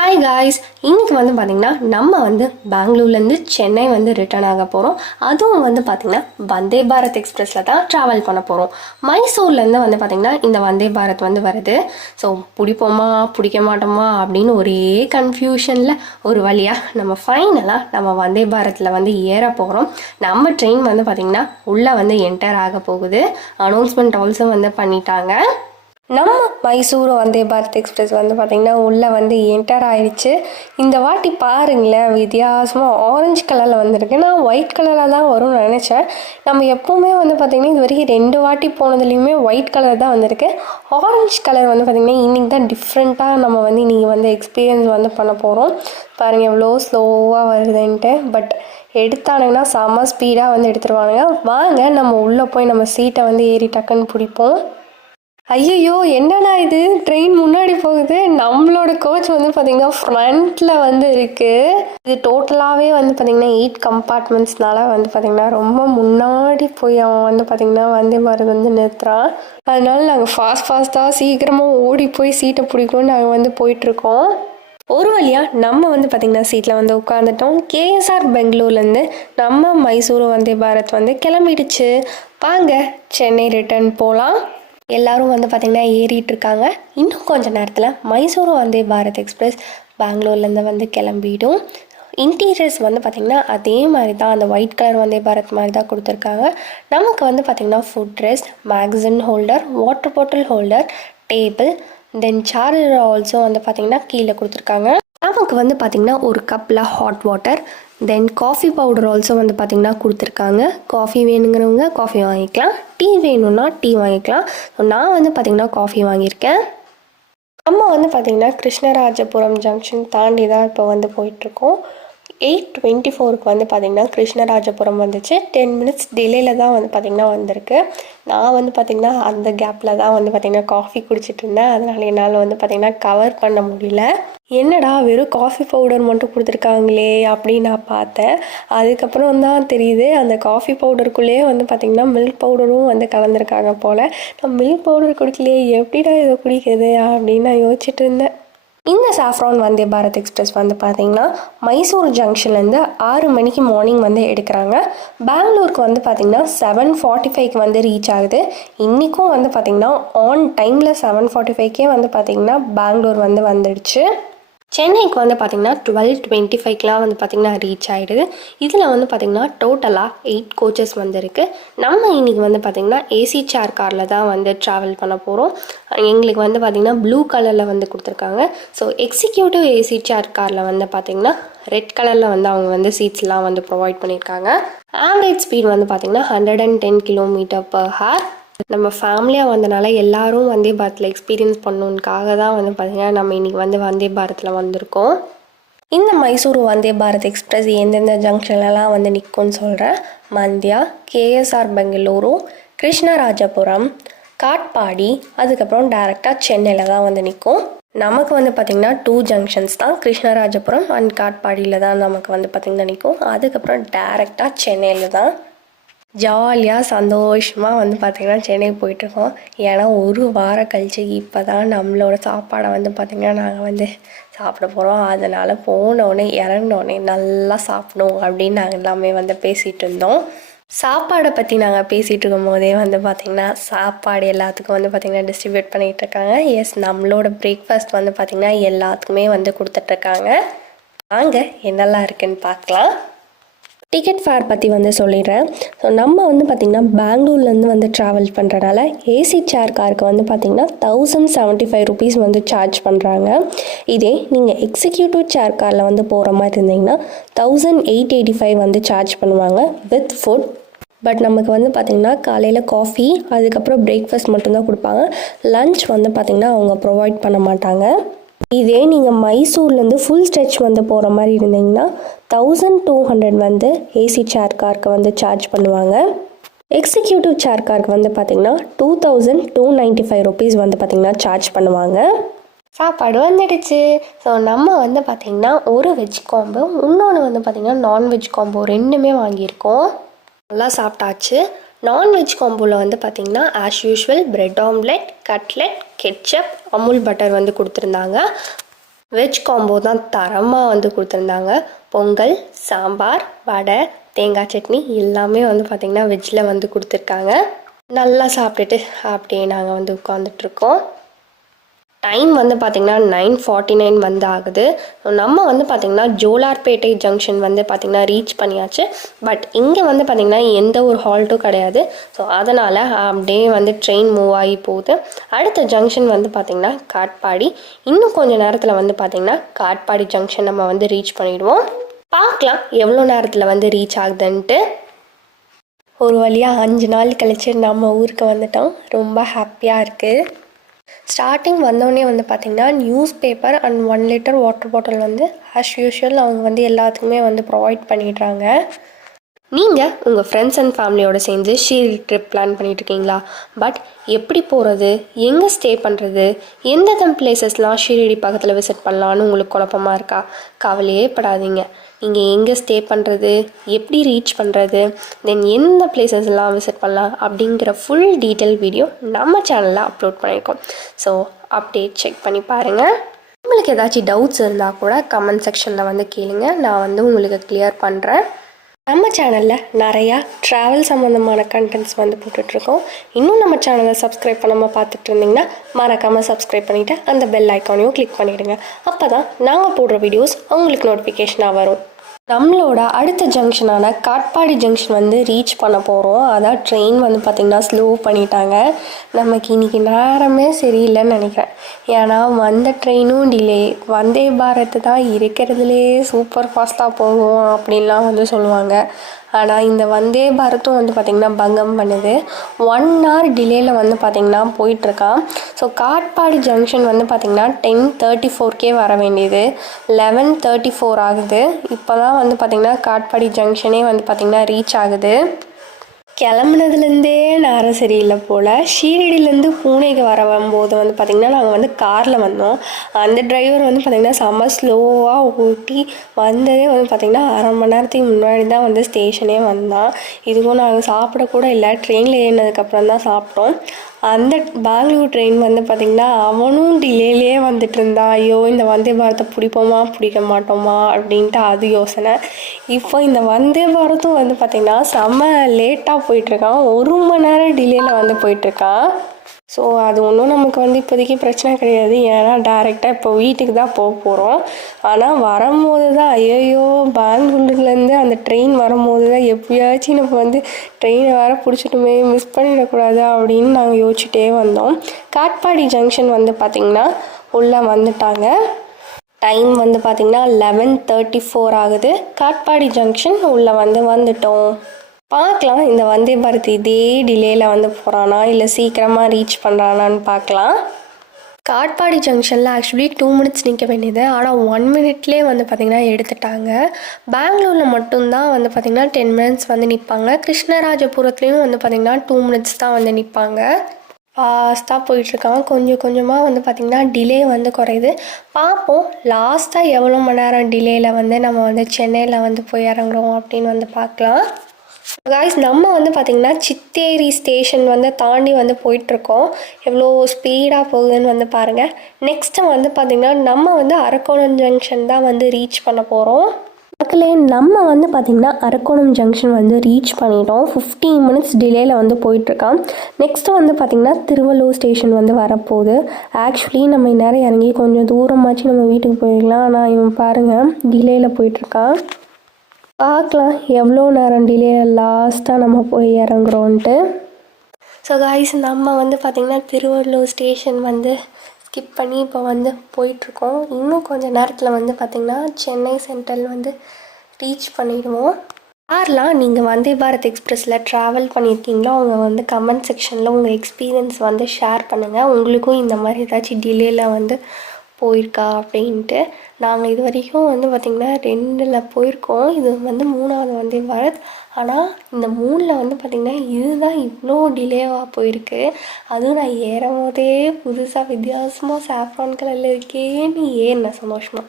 Hi guys, இன்றைக்கி பார்த்திங்கன்னா நம்ம பெங்களூர்லேருந்து சென்னை ரிட்டர்ன் ஆக போகிறோம். அதுவும் பார்த்திங்கன்னா வந்தே பாரத் எக்ஸ்பிரஸில் தான் ட்ராவல் பண்ண போகிறோம். மைசூர்லேருந்து பார்த்திங்கன்னா இந்த வந்தே பாரத் வருது. ஸோ பிடிப்போமா பிடிக்க மாட்டோமா அப்படின்னு ஒரே கன்ஃபியூஷனில் ஒரு வழியாக நம்ம ஃபைனலாக நம்ம வந்தே பாரத்தில் ஏற போகிறோம். நம்ம ட்ரெயின் பார்த்திங்கன்னா உள்ளே என்டர் ஆக போகுது. அனௌன்ஸ்மெண்ட் ஆல்சோ பண்ணிட்டாங்க. நம்ம மைசூர் வந்தே பாரத் எக்ஸ்பிரஸ் பார்த்திங்கன்னா உள்ளே என்டர் ஆகிடுச்சு. இந்த வாட்டி பாருங்களேன், வித்தியாசமாக ஆரஞ்சு கலரில் வந்திருக்கு. நான் ஒயிட் கலரில் தான் வரும்னு நினச்சேன். நம்ம எப்போவுமே பார்த்திங்கன்னா இது வரைக்கும் 2 வாட்டி போனதுலேயுமே ஒயிட் கலர் தான் வந்திருக்கு. ஆரஞ்சு கலர் பார்த்திங்கன்னா இன்றைக்கி தான் டிஃப்ரெண்ட்டாக நம்ம இன்றைக்கி எக்ஸ்பீரியன்ஸ் பண்ண போகிறோம். பாருங்கள் எவ்வளோ ஸ்லோவாக வருதுன்ட்டு. பட் எடுத்தானுங்கன்னா செம்ம ஸ்பீடாக எடுத்துருவானுங்க. வாங்க நம்ம உள்ளே போய் நம்ம சீட்டை ஏறி டக்குன்னு பிடிப்போம். ஐயோ என்னடா இது, ட்ரெயின் முன்னாடி போகுது. நம்மளோட கோச் பார்த்திங்கன்னா ஃப்ரண்ட்டில் இருக்குது. இது டோட்டலாகவே பார்த்திங்கன்னா 8 கம்பார்ட்மெண்ட்ஸ்னால பார்த்திங்கன்னா ரொம்ப முன்னாடி போய் அவன் பார்த்திங்கன்னா வந்தே பாரத் நிறுத்துறான். அதனால நாங்கள் ஃபாஸ்ட்டாக சீக்கிரமாக ஓடி போய் சீட்டை பிடிக்கணும்னு நாங்கள் போயிட்டுருக்கோம். ஒரு வழியாக நம்ம பார்த்திங்கன்னா சீட்டில் உட்காந்துட்டோம். கேஎஸ்ஆர் பெங்களூர்லேருந்து நம்ம மைசூர் வந்தே பாரத் கிளம்பிடுச்சு. வாங்க சென்னை ரிட்டர்ன் போகலாம். எல்லோரும் பார்த்திங்கன்னா ஏறிட்டு இருக்காங்க. இன்னும் கொஞ்சம் நேரத்தில் மைசூர் வந்தே பாரத் எக்ஸ்பிரஸ் பெங்களூர்லேருந்து கிளம்பிடும். இன்டீரியர்ஸ் பார்த்திங்கன்னா அதே மாதிரி தான், அந்த ஒயிட் கலர் வந்தே பாரத் மாதிரி தான் கொடுத்துருக்காங்க. நமக்கு பார்த்திங்கன்னா food rest, magazine holder, water bottle holder, table, then charger also பார்த்திங்கன்னா கீழே கொடுத்துருக்காங்க. நமக்கு பார்த்திங்கன்னா ஒரு கப்பில் hot water, then coffee powder also பார்த்திங்கன்னா கொடுத்துருக்காங்க. காஃபி வேணுங்கிறவங்க காஃபி வாங்கிக்கலாம், டீ வேணும்னா டீ வாங்கிக்கலாம். ஸோ நான் பார்த்திங்கன்னா காஃபி வாங்கியிருக்கேன். நம்ம பார்த்திங்கன்னா கிருஷ்ணராஜபுரம் ஜங்ஷன் தாண்டி தான் இப்போ போயிட்டுருக்கோம். 8:24க்கு பார்த்திங்கன்னா கிருஷ்ணராஜபுரம் வந்துச்சு. 10 மினிட்ஸ் டிலேயில் தான் பார்த்திங்கன்னா வந்திருக்கு. நான் பார்த்திங்கன்னா அந்த கேப்பில் தான் பார்த்திங்கன்னா காஃபி குடிச்சிட்டு இருந்தேன். அதனால் என்னால் பார்த்திங்கன்னா கவர் பண்ண முடியல. என்னடா வெறும் காஃபி பவுடர் மட்டும் கொடுத்துருக்காங்களே அப்படின்னு நான் பார்த்தேன். அதுக்கப்புறம் தான் தெரியுது அந்த காஃபி பவுடருக்குள்ளேயே பார்த்திங்கன்னா மில்க் பவுடரும் கலந்துருக்காங்க போல். நான் மில்க் பவுடர் குடிக்கலையே, எப்படிடா இதை குடிக்கிறது அப்படின்னு நான் யோசிச்சுட்டு இருந்தேன். இந்த சாஃப்ரான் வந்தே பாரத் எக்ஸ்பிரஸ் பார்த்திங்கன்னா மைசூர் ஜங்ஷன்லேருந்து 6 மணிக்கு மார்னிங் எடுக்கிறாங்க. பெங்களூருக்கு பார்த்திங்கன்னா 7:45க்கு ரீச் ஆகுது. இன்றைக்கும் பார்த்திங்கன்னா ஆன் டைமில் 7:45க்கே பார்த்திங்கன்னா பெங்களூர் வந்துடுச்சு. சென்னைக்கு பார்த்திங்கன்னா 12:25க்கெலாம் பார்த்திங்கன்னா ரீச் ஆகிடுது. இதில் பார்த்திங்கன்னா டோட்டலாக 8 கோச்சஸ் இருக்குது. நம்ம இன்றைக்கி பார்த்திங்கன்னா ஏசி சேர் காரில் தான் ட்ராவல் பண்ண போகிறோம். எங்களுக்கு பார்த்திங்கன்னா ப்ளூ கலரில் கொடுத்துருக்காங்க. ஸோ எக்ஸிக்யூட்டிவ் ஏசி சேர் காரில் பார்த்திங்கன்னா ரெட் கலரில் அவங்க சீட்ஸ்லாம் ப்ரொவைட் பண்ணியிருக்காங்க. ஆவரேஜ் ஸ்பீட் பார்த்திங்கன்னா 110 km/h. நம்ம ஃபேமிலியாக வந்தனால எல்லோரும் வந்தே பாரத்தில் எக்ஸ்பீரியன்ஸ் பண்ணணுன்னுக்காக தான் பார்த்திங்கன்னா நம்ம இன்றைக்கி வந்தே பாரத்தில் வந்திருக்கோம். இந்த மைசூர் வந்தே பாரத் எக்ஸ்பிரஸ் எந்தெந்த ஜங்ஷன்லலாம் நிற்கும்னு சொல்கிறேன். மந்தியா, கேஎஸ்ஆர் பெங்களூரு, கிருஷ்ணராஜபுரம், காட்பாடி, அதுக்கப்புறம் டேரெக்டாக சென்னையில் தான் நிற்கும். நமக்கு பார்த்திங்கன்னா 2 ஜங்ஷன்ஸ் தான், கிருஷ்ணராஜபுரம் அண்ட் காட்பாடியில் தான் நமக்கு பார்த்திங்கன்னா நிற்கும். அதுக்கப்புறம் டேரெக்டாக சென்னையில் தான் ஜாலியாக சந்தோஷமாக பார்த்திங்கன்னா சென்னை போயிட்டுருக்கோம். ஏன்னா ஒரு வாரம் கழிச்சு இப்போ தான் நம்மளோட சாப்பாடை பார்த்திங்கன்னா நாங்கள் சாப்பிட போகிறோம். அதனால் போனோடனே இறங்கினோடனே நல்லா சாப்பிடணும் அப்படின்னு நாங்கள் எல்லாமே பேசிகிட்டு இருந்தோம். சாப்பாடை பற்றி நாங்கள் பேசிகிட்டு இருக்கும் போதே பார்த்திங்கன்னா சாப்பாடு எல்லாத்துக்கும் பார்த்திங்கன்னா டிஸ்ட்ரிபியூட் பண்ணிகிட்டு இருக்காங்க. எஸ், நம்மளோட பிரேக்ஃபாஸ்ட் பார்த்திங்கன்னா எல்லாத்துக்குமே கொடுத்துட்ருக்காங்க. வாங்க என்னெல்லாம் இருக்குதுன்னு பார்க்கலாம். டிக்கெட் ஃபேர் பற்றி சொல்லிடுறேன். ஸோ நம்ம பார்த்திங்கன்னா பெங்களூர்லேருந்து ட்ராவல் பண்ணுறனால ஏசி சேர் காருக்கு பார்த்திங்கன்னா 1075 rupees சார்ஜ் பண்ணுறாங்க. இதே நீங்கள் எக்ஸிக்யூட்டிவ் சேர் காரில் போகிற மாதிரி இருந்தீங்கன்னா 1885 சார்ஜ் பண்ணுவாங்க வித் ஃபுட். பட் நமக்கு பார்த்திங்கன்னா காலையில் காஃபி, அதுக்கப்புறம் பிரேக்ஃபாஸ்ட் மட்டும்தான் கொடுப்பாங்க. லன்ச் பார்த்திங்கன்னா அவங்க ப்ரொவைட் பண்ண மாட்டாங்க. இதே நீங்கள் மைசூர்லேருந்து ஃபுல் ஸ்ட்ரெச் போகிற மாதிரி இருந்தீங்கன்னா 1200 ஏசி சேர் காருக்கு சார்ஜ் பண்ணுவாங்க. எக்ஸிக்யூட்டிவ் சேர் காருக்கு பார்த்திங்கன்னா 2295 rupees பார்த்திங்கன்னா சார்ஜ் பண்ணுவாங்க. சாப்பாடு வந்துடுச்சு. ஸோ நம்ம பார்த்திங்கன்னா ஒரு வெஜ் காம்போ, இன்னொன்று பார்த்திங்கன்னா நான்வெஜ் காம்போ ரெண்டுமே வாங்கியிருக்கோம். நல்லா சாப்பிட்டாச்சு. நான்வெஜ் காம்போவில் பார்த்திங்கன்னா as usual bread omelette, cutlet, ketchup, Amul butter கொடுத்துருந்தாங்க. வெஜ் காம்போ தான் தரமாக வந்து கொடுத்துருந்தாங்க. பொங்கல், சாம்பார், வடை, தேங்காய் சட்னி எல்லாமே வந்து பார்த்திங்கன்னா வெஜ்ஜில் வந்து கொடுத்துருக்காங்க. நல்லா சாப்பிட்டுட்டு அப்படியே நாங்கள் வந்து உட்காந்துட்ருக்கோம். டைம் வந்து பார்த்திங்கன்னா 9:49 வந்து ஆகுது. நம்ம வந்து பார்த்திங்கன்னா ஜோலார்பேட்டை ஜங்ஷன் வந்து பார்த்திங்கன்னா ரீச் பண்ணியாச்சு. பட் இங்கே வந்து பார்த்திங்கன்னா எந்த ஒரு ஹால்ட்டும் கிடையாது. ஸோ அதனால் அப்படியே வந்து ட்ரெயின் மூவ் ஆகி போகுது. அடுத்த ஜங்ஷன் வந்து பார்த்திங்கன்னா காட்பாடி. இன்னும் கொஞ்சம் நேரத்தில் வந்து பார்த்திங்கன்னா காட்பாடி ஜங்ஷன் நம்ம வந்து ரீச் பண்ணிவிடுவோம். பார்க்கலாம் எவ்வளோ நேரத்தில் வந்து ரீச் ஆகுதுன்ட்டு. ஒரு வழியாக 5 நாள் கழிச்சு நம்ம ஊருக்கு வந்துட்டோம். ரொம்ப ஹாப்பியாக இருக்குது. ஸ்டார்டிங் வந்தோடனே வந்து பார்த்திங்கன்னா news paper and 1 litre water bottle வந்து ஆஸ் யூஷுவல் அவங்க வந்து எல்லாத்துக்குமே வந்து ப்ரொவைட் பண்ணிடுறாங்க. நீங்கள் உங்கள் ஃப்ரெண்ட்ஸ் அண்ட் ஃபேமிலியோடு சேர்ந்து ஷீரடி ட்ரிப் பிளான் பண்ணிகிட்ருக்கீங்களா? பட் எப்படி போகிறது, எங்கே ஸ்டே பண்ணுறது, எந்தெந்த பிளேசஸ்லாம் ஷீரடி பக்கத்தில் விசிட் பண்ணலான்னு உங்களுக்கு குழப்பமாக இருக்கா? கவலையே படாதீங்க. நீங்கள் எங்கே ஸ்டே பண்ணுறது, எப்படி ரீச் பண்ணுறது, தென் எந்த பிளேசஸ்லாம் விசிட் பண்ணலாம் அப்படிங்கிற ஃபுல் டீட்டெயில் வீடியோ நம்ம சேனலில் அப்லோட் பண்ணியிருக்கோம். ஸோ அப்டேட் செக் பண்ணி பாருங்கள். உங்களுக்கு ஏதாச்சும் டவுட்ஸ் இருந்தால் கூட கமெண்ட் செக்ஷனில் வந்து கேளுங்க, நான் வந்து உங்களுக்கு கிளியர் பண்ணுறேன். நம்ம சேனலில் நிறையா ட்ராவல் சம்மந்தமான கண்டென்ட்ஸ் வந்து போட்டுட்ருக்கோம். இன்னும் நம்ம சேனலை சப்ஸ்கிரைப் பண்ணாமல் பார்த்துட்டு இருந்தீங்கன்னா மறக்காமல் சப்ஸ்கிரைப் பண்ணிவிட்டு அந்த பெல் ஐக்கானையும் கிளிக் பண்ணிவிடுங்க. அப்போ தான் நாங்கள் போடுற வீடியோஸ் உங்களுக்கு நோட்டிஃபிகேஷனாக வரும். நம்மளோட அடுத்த ஜங்ஷனான காட்பாடி ஜங்ஷன் வந்து ரீச் பண்ண போகிறோம். அதான் ட்ரெயின் வந்து பார்த்திங்கன்னா ஸ்லோ பண்ணிட்டாங்க. நமக்கு இன்றைக்கி நேரமே சரியில்லைன்னு நினைக்கிறேன். ஏன்னா வந்த ட்ரெயினும் டிலே. வந்தே பாரத் தான் இருக்கிறதுலே சூப்பர் ஃபாஸ்ட்டாக போகும் அப்படின்லாம் வந்து சொல்லுவாங்க. ஆனால் இந்த வந்தே பாரத்தும் வந்து பார்த்திங்கன்னா பங்கம் பண்ணுது. 1 hour டிலேயில் வந்து பார்த்திங்கன்னா போயிட்டுருக்கான். ஸோ காட்பாடி ஜங்ஷன் வந்து பார்த்திங்கன்னா 10:34 வர வேண்டியது 11:34 ஆகுது. இப்போ தான் வந்து பார்த்திங்கன்னா காட்பாடி ஜங்ஷனே வந்து பார்த்திங்கன்னா ரீச் ஆகுது. கிளம்புனதுலேருந்தே நேரம் சரியில்லை போல். ஷீரடியிலேருந்து பூனேக்கு வரும்போது வந்து பார்த்திங்கன்னா நாங்கள் வந்து காரில் வந்தோம். அந்த டிரைவர் வந்து பார்த்திங்கன்னா செம்ம ஸ்லோவாக ஓட்டி வந்ததே வந்து பார்த்திங்கன்னா 1/2 மணி நேரத்துக்கு முன்னாடி தான் வந்து ஸ்டேஷனே வந்தான். இதுக்கும் நாங்கள் சாப்பிடக்கூட இல்லை, ட்ரெயினில் ஏறினதுக்கப்புறம் தான் சாப்பிட்டோம். அந்த பெங்களூர் ட்ரெயின் வந்து பார்த்திங்கன்னா அவனும் டிலேலே வந்துட்டு இருந்தான். ஐயோ இந்த வந்தே பாரத்தை பிடிப்போமா பிடிக்க மாட்டோமா அப்படின்ட்டு அது யோசனை. இப்போ இந்த வந்தே பாரத்தும் வந்து பார்த்திங்கன்னா செம்ம லேட்டாக போயிட்டுருக்கான். 1 மணி நேரம் டிலேயில் வந்து போயிட்டுருக்கான். ஸோ அது ஒன்றும் நமக்கு வந்து இப்போதைக்கு பிரச்சனை கிடையாது. ஏன்னா டேரெக்டாக இப்போ வீட்டுக்கு தான் போக போகிறோம். ஆனால் வரும்போது தான் ஐயோ பெங்களூர்லேருந்து அந்த ட்ரெயின் வரும்போது தான் எப்படியாச்சும் நம்ம வந்து ட்ரெயினை வேறு பிடிச்சிட்டுமே, மிஸ் பண்ணிடக்கூடாது அப்படின்னு நாங்கள் யோசிச்சுட்டே வந்தோம். காட்பாடி ஜங்ஷன் வந்து பார்த்திங்கன்னா உள்ளே வந்துட்டாங்க. டைம் வந்து பார்த்திங்கன்னா 11:34 ஆகுது. காட்பாடி ஜங்ஷன் உள்ளே வந்துட்டோம். பார்க்கலாம் இந்த வந்தே பாரத் இதே டிலேயில் வந்து போகிறானா இல்லை சீக்கிரமாக ரீச் பண்ணுறானான்னு பார்க்கலாம். காட்பாடி ஜங்ஷனில் ஆக்சுவலி 2 minutes நிற்க வேண்டியது, ஆனால் 1 minuteலேயே வந்து பார்த்திங்கன்னா எடுத்துட்டாங்க. பெங்களூரில் மட்டும்தான் வந்து பார்த்திங்கன்னா 10 minutes வந்து நிற்பாங்க. கிருஷ்ணராஜபுரத்துலேயும் வந்து பார்த்திங்கன்னா 2 minutes தான் வந்து நிற்பாங்க. ஃபாஸ்ட்டாக போயிட்டுருக்கான். கொஞ்சம் கொஞ்சமாக வந்து பார்த்திங்கன்னா டிலே வந்து குறையுது. பார்ப்போம் லாஸ்ட்டாக எவ்வளோ மணி நேரம் டிலேயில் வந்து நம்ம வந்து சென்னையில் வந்து போய் இறங்குறோம் அப்படின்னு வந்து பார்க்கலாம். காய்ஸ் நம்ம வந்து பார்த்திங்கன்னா சித்தேரி ஸ்டேஷன் வந்து தாண்டி வந்து போயிட்டுருக்கோம். எவ்வளோ ஸ்பீடாக போகுதுன்னு வந்து பாருங்கள். நெக்ஸ்ட்டு வந்து பார்த்திங்கன்னா நம்ம வந்து அரக்கோணம் ஜங்ஷன் தான் வந்து ரீச் பண்ண போகிறோம். மக்களே நம்ம வந்து பார்த்திங்கன்னா அரக்கோணம் ஜங்ஷன் வந்து ரீச் பண்ணிட்டோம். 15 minutes டிலேயில் வந்து போயிட்டுருக்கான். நெக்ஸ்ட்டு வந்து பார்த்திங்கன்னா திருவள்ளூர் ஸ்டேஷன் வந்து வரப்போகுது. ஆக்சுவலி நம்ம இந்நேரம் இறங்கி கொஞ்சம் தூரமாச்சு நம்ம வீட்டுக்கு போயிடலாம். ஆனால் இவன் பாருங்கள் டிலேயில் போயிட்டுருக்கான். பார்க்கலாம் எவ்வளோ நேரம் டிலேயில் லாஸ்ட்டாக நம்ம போய் இறங்குறோன்ட்டு. ஸோ காய்ஸ் நம்ம வந்து பார்த்திங்கன்னா திருவள்ளூர் ஸ்டேஷன் வந்து ஸ்கிப் பண்ணி இப்போ வந்து போயிட்டுருக்கோம். இன்னும் கொஞ்சம் நேரத்தில் வந்து பார்த்திங்கன்னா சென்னை சென்ட்ரல் வந்து ரீச் பண்ணிடுவோம். யாரெலாம் நீங்கள் வந்தே பாரத் எக்ஸ்பிரஸில் ட்ராவல் பண்ணியிருக்கீங்களோ அவங்க வந்து கமெண்ட் செக்ஷனில் உங்கள் எக்ஸ்பீரியன்ஸ் வந்து ஷேர் பண்ணுங்கள். உங்களுக்கும் இந்த மாதிரி ஏதாச்சும் டிலேயில் வந்து போயிருக்கா அப்படின்ட்டு. நாங்கள் இது வரைக்கும் வந்து பார்த்திங்கன்னா 2ல் போயிருக்கோம். இது வந்து 3வது வந்தே பாரத். ஆனால் இந்த 3ல் வந்து பார்த்திங்கன்னா இதுதான் இவ்வளோ டிலேவாக போயிருக்கு. அதுவும் நான் ஏறும் போதே புதுசாக வித்தியாசமாக சாஃப்ரான் கலரில் இருக்கேன்னு ஏறின சந்தோஷமாக.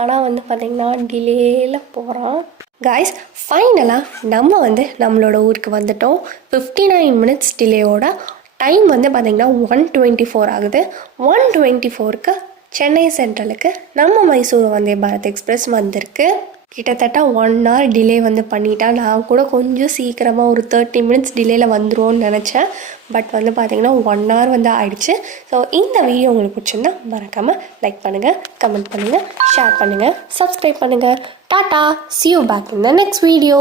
ஆனால் வந்து பார்த்திங்கன்னா டிலேயில் போகிறான். காய்ஸ் ஃபைனலாக நம்ம வந்து நம்மளோட ஊருக்கு வந்துட்டோம். 59 minutes டிலேயோட டைம் வந்து பார்த்திங்கன்னா 1:24 ஆகுது. 1:24க்கு சென்னை சென்ட்ரலுக்கு நம்ம மைசூர் வந்தே பாரத் எக்ஸ்பிரஸ் வந்திருக்கு. கிட்டத்தட்ட 1 hour டிலே வந்து பண்ணிட்டா. நான் கூட கொஞ்சம் சீக்கிரமாக ஒரு 30 minutes டிலேயில் வந்துருவோன்னு நினச்சேன். பட் வந்து பார்த்திங்கன்னா 1 hour வந்து ஆயிடுச்சு. ஸோ இந்த வீடியோ உங்களுக்கு பிடிச்சிருந்தா மறக்காமல் லைக் பண்ணுங்கள், கமெண்ட் பண்ணுங்கள், ஷேர் பண்ணுங்கள், சப்ஸ்கிரைப் பண்ணுங்கள். Tata, see you back in the next video.